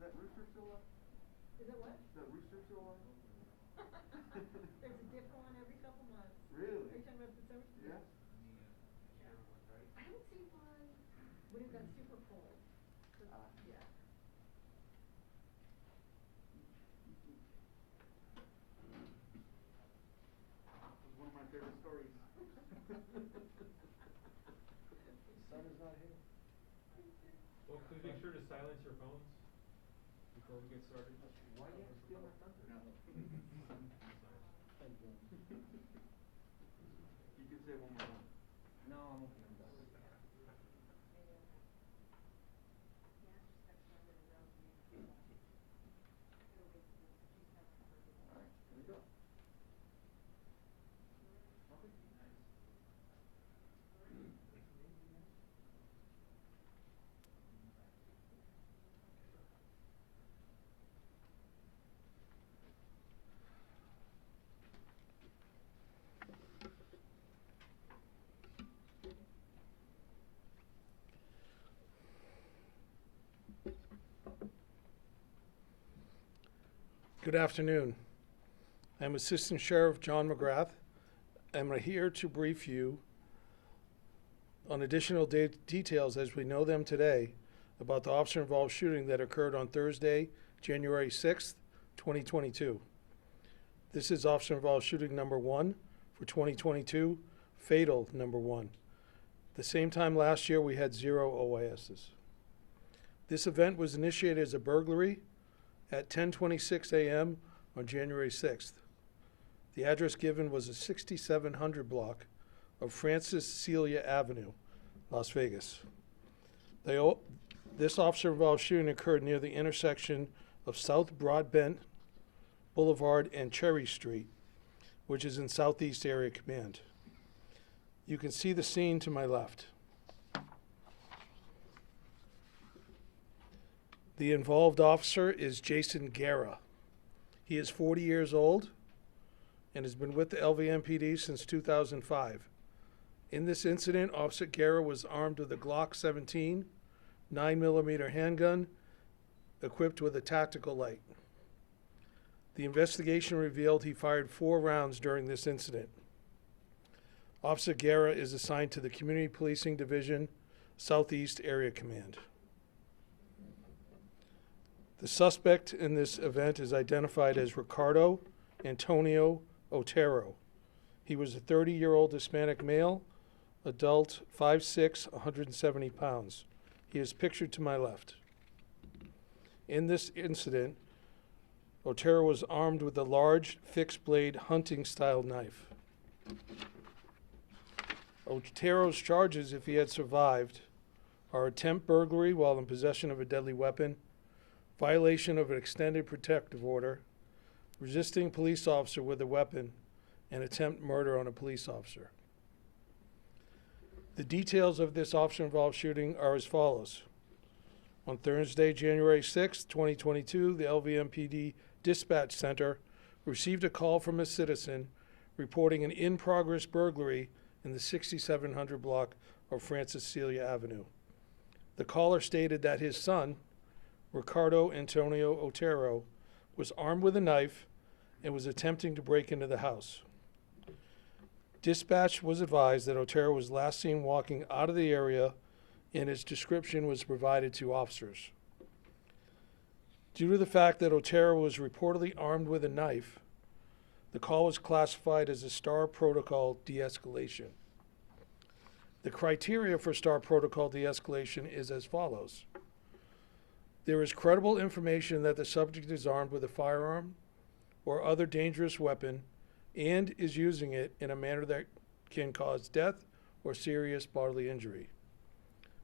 that rooster still alive? Is it what? Is that rooster still alive? There's a different one every couple months. Really? Are you talking about the summer? Yeah. Yeah. I haven't seen one when it got super cold. Yeah. It was one of my favorite stories. Sun is not here. Well, please make sure to silence your phones before we get started. Why do you have to steal my thunder? Thank you. You can say it one more time. No, I'm okay. I'm done. Alright, here we go. Good afternoon. I'm Assistant Sheriff John McGrath. I'm here to brief you on additional details as we know them today about the officer-involved shooting that occurred on Thursday, January 6th, 2022. This is officer-involved shooting number 1 for 2022, fatal number 1. The same time last year we had 0 OISs. This event was initiated as a burglary at 10:26 a.m. on January 6th. The address given was a 6700 block of Francis Celia Avenue, Las Vegas. This officer-involved shooting occurred near the intersection of South Broadbent Boulevard and Cherry Street, which is in Southeast Area Command. You can see the scene to my left. The involved officer is Jason Guerra. He is 40 years old and has been with the LVMPD since 2005. In this incident, Officer Guerra was armed with a Glock 17, 9mm handgun, equipped with a tactical light. The investigation revealed he fired 4 rounds during this incident. Officer Guerra is assigned to the Community Policing Division, Southeast Area Command. The suspect in this event is identified as Ricardo Antonio Otero. He was a 30-year-old Hispanic male, adult, 5'6", 170 pounds. He is pictured to my left. In this incident, Otero was armed with a large, fixed-blade hunting-style knife. Otero's charges, if he had survived, are attempt burglary while in possession of a deadly weapon, violation of an extended protective order, resisting a police officer with a weapon, and attempt murder on a police officer. The details of this officer-involved shooting are as follows. On Thursday, January 6, 2022, the LVMPD Dispatch Center received a call from a citizen reporting an in-progress burglary in the 6700 block of Francis Celia Avenue. The caller stated that his son, Ricardo Antonio Otero, was armed with a knife and was attempting to break into the house. Dispatch was advised that Otero was last seen walking out of the area, and his description was provided to officers. Due to the fact that Otero was reportedly armed with a knife, the call was classified as a STAR protocol de-escalation. The criteria for STAR protocol de-escalation is as follows. There is credible information that the subject is armed with a firearm or other dangerous weapon and is using it in a manner that can cause death or serious bodily injury.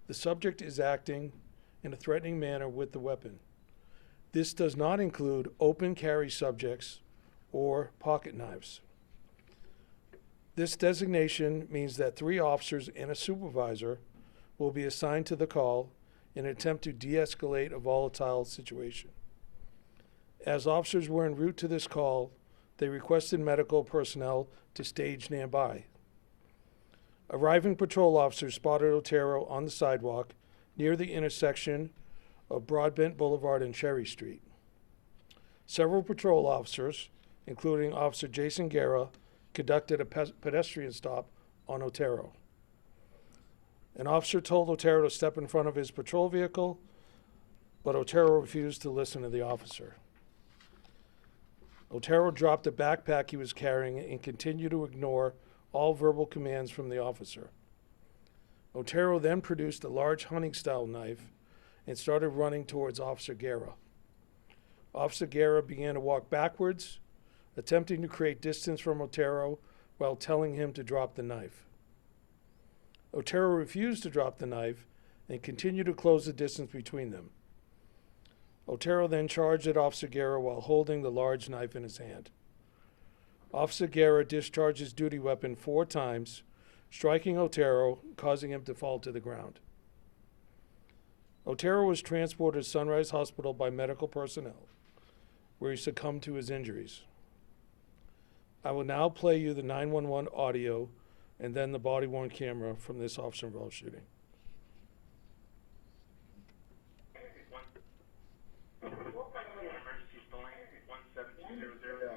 The subject is acting in a threatening manner with the weapon. This does not include open carry subjects or pocket knives. This designation means that 3 officers and a supervisor will be assigned to the call in an attempt to de-escalate a volatile situation. As officers were en route to this call, they requested medical personnel to stage nearby. Arriving patrol officers spotted Otero on the sidewalk near the intersection of Broadbent Boulevard and Cherry Street. Several patrol officers, including Officer Jason Guerra, conducted a pedestrian stop on Otero. An officer told Otero to step in front of his patrol vehicle, but Otero refused to listen to the officer. Otero dropped a backpack he was carrying and continued to ignore all verbal commands from the officer. Otero then produced a large hunting-style knife and started running towards Officer Guerra. Officer Guerra began to walk backwards, attempting to create distance from Otero while telling him to drop the knife. Otero refused to drop the knife and continued to close the distance between them. Otero then charged at Officer Guerra while holding the large knife in his hand. Officer Guerra discharged his duty weapon 4 times, striking Otero, causing him to fall to the ground. Otero was transported to Sunrise Hospital by medical personnel, where he succumbed to his injuries. I will now play you the 911 audio and then the body-worn camera from this officer-involved shooting. Emergency calling 17200.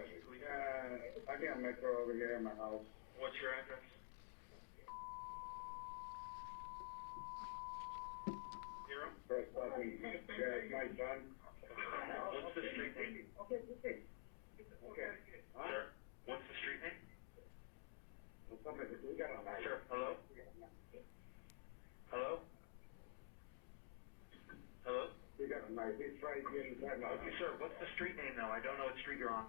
I got a metro over here in my house. What's your address? Zero? First person. Yeah, it's my son. What's the street name? Okay. Huh? Sure. What's the street name? We got a knife. Sure. Hello? Hello? Hello? We got a knife. He's right here inside my house. Okay, sir. What's the street name now? I don't know what street you're on.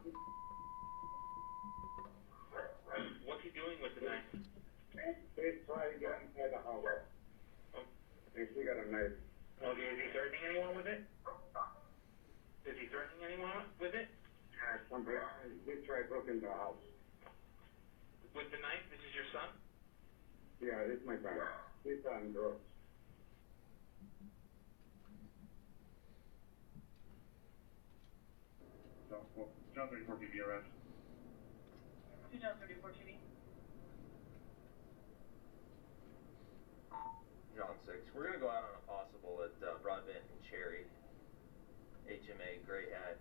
What's he doing with the knife? He's trying to get inside the house. Oh. We got a knife. Okay, is he threatening anyone with it? Is he threatening anyone with it? Yeah, somebody. He tried to broke into the house. With the knife? This is your son? Yeah, this is my son. He's on drugs. John 34 TV arrest. 2 John 34 TV. John 6. We're going to go out on a possible at Broadbent and Cherry. HMA, gray hat,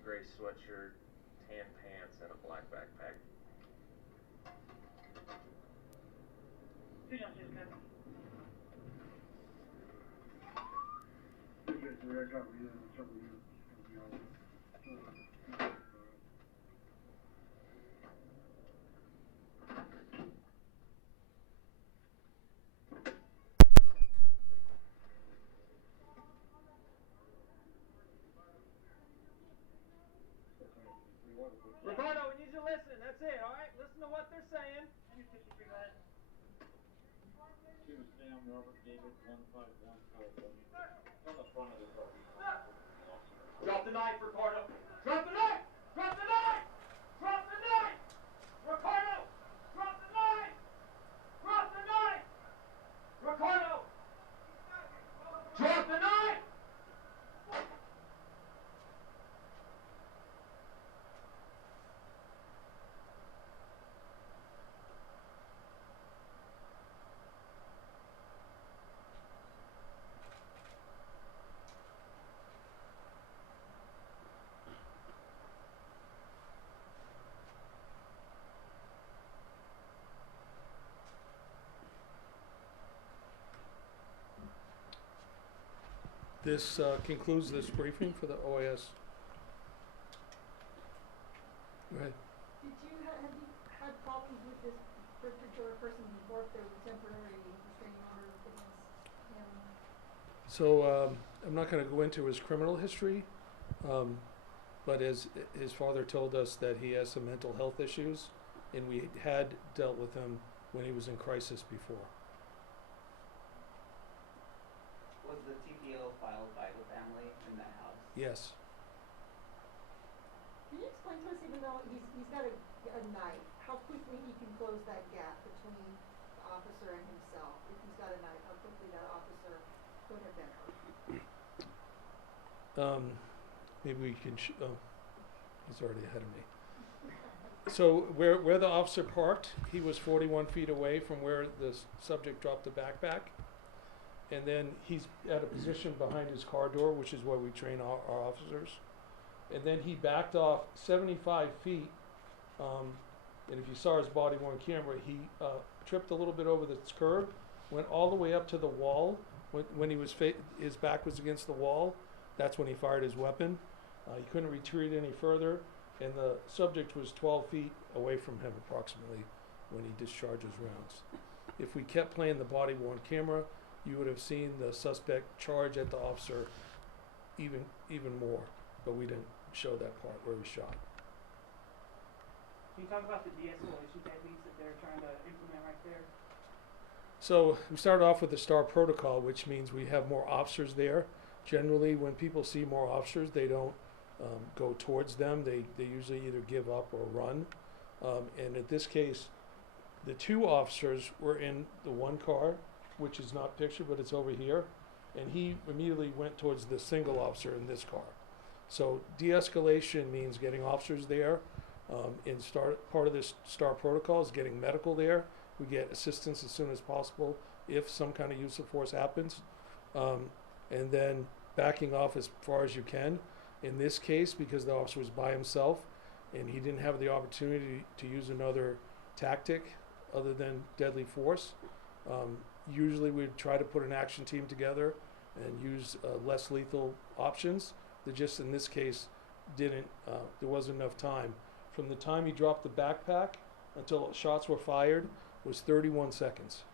gray sweatshirt, tan pants, and a black backpack. Ricardo, we need you to listen. That's it, all right? Listen to what they're saying. Sam Robert David 15147. On the front of this Drop the knife, Ricardo. Drop the knife! Drop the knife! Drop the knife! Ricardo! Drop the knife! Drop the knife! Ricardo! Drop the knife! This concludes this briefing for the OAS. Go ahead. Have you had problems with this particular person before, if there was a temporary restraining order against him? So I'm not going to go into his criminal history, but as his father told us that he has some mental health issues, and we had dealt with him when he was in crisis before. Was the TPO filed by the family in that house? Yes. Can you explain to us, even though he's got a knife, how quickly he can close that gap between the officer and himself? If he's got a knife, how quickly that officer could have been hurt? Maybe we can. He's already ahead of me. So where the officer parked, he was 41 feet away from where the subject dropped the backpack. And then he's at a position behind his car door, which is where we train our officers. And then he backed off 75 feet. And if you saw his body worn camera, he tripped a little bit over this curb, went all the way up to the wall. When he was his back was against the wall, that's when he fired his weapon. He couldn't retreat any further, and the subject was 12 feet away from him approximately when he discharged his rounds. If we kept playing the body worn camera, you would have seen the suspect charge at the officer even more, but we didn't show that part where he shot. Can you talk about the de-escalation techniques that they're trying to implement right there? So we started off with the STAR protocol, which means we have more officers there. Generally, when people see more officers, they don't go towards them. They usually either give up or run. And in this case, the two officers were in the one car, which is not pictured, but it's over here. And he immediately went towards the single officer in this car. So de-escalation means getting officers there. Part of this STAR protocol is getting medical there. We get assistance as soon as possible if some kind of use of force happens. And then backing off as far as you can. In this case, because the officer was by himself and he didn't have the opportunity to use another tactic other than deadly force, usually we'd try to put an action team together and use less lethal options. They just, in this case, didn't, there wasn't enough time. From the time he dropped the backpack until shots were fired was 31 seconds.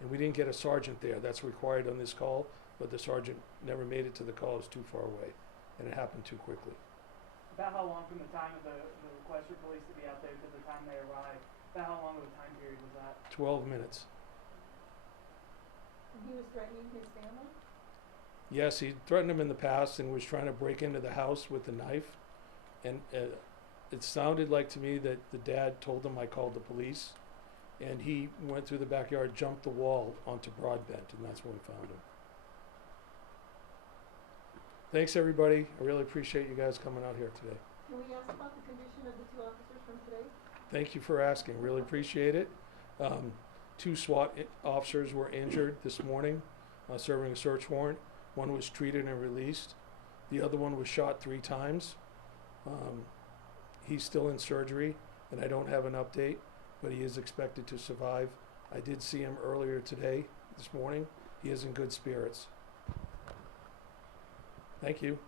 And we didn't get a sergeant there. That's required on this call, but the sergeant never made it to the call. It was too far away, and it happened too quickly. About how long from the time of the request for police to be out there to the time they arrived, about how long of a time period was that? 12 minutes. And he was threatening his family? Yes, he threatened him in the past and was trying to break into the house with a knife. And it sounded like to me that the dad told him I called the police. And he went through the backyard, jumped the wall onto Broadbent, and that's when we found him. Thanks, everybody. I really appreciate you guys coming out here today. Can we ask about the condition of the two officers from today? Thank you for asking. Really appreciate it. 2 SWAT officers were injured this morning serving a search warrant. One was treated and released. The other one was shot 3 times. He's still in surgery, and I don't have an update, but he is expected to survive. I did see him earlier today, this morning. He is in good spirits. Thank you.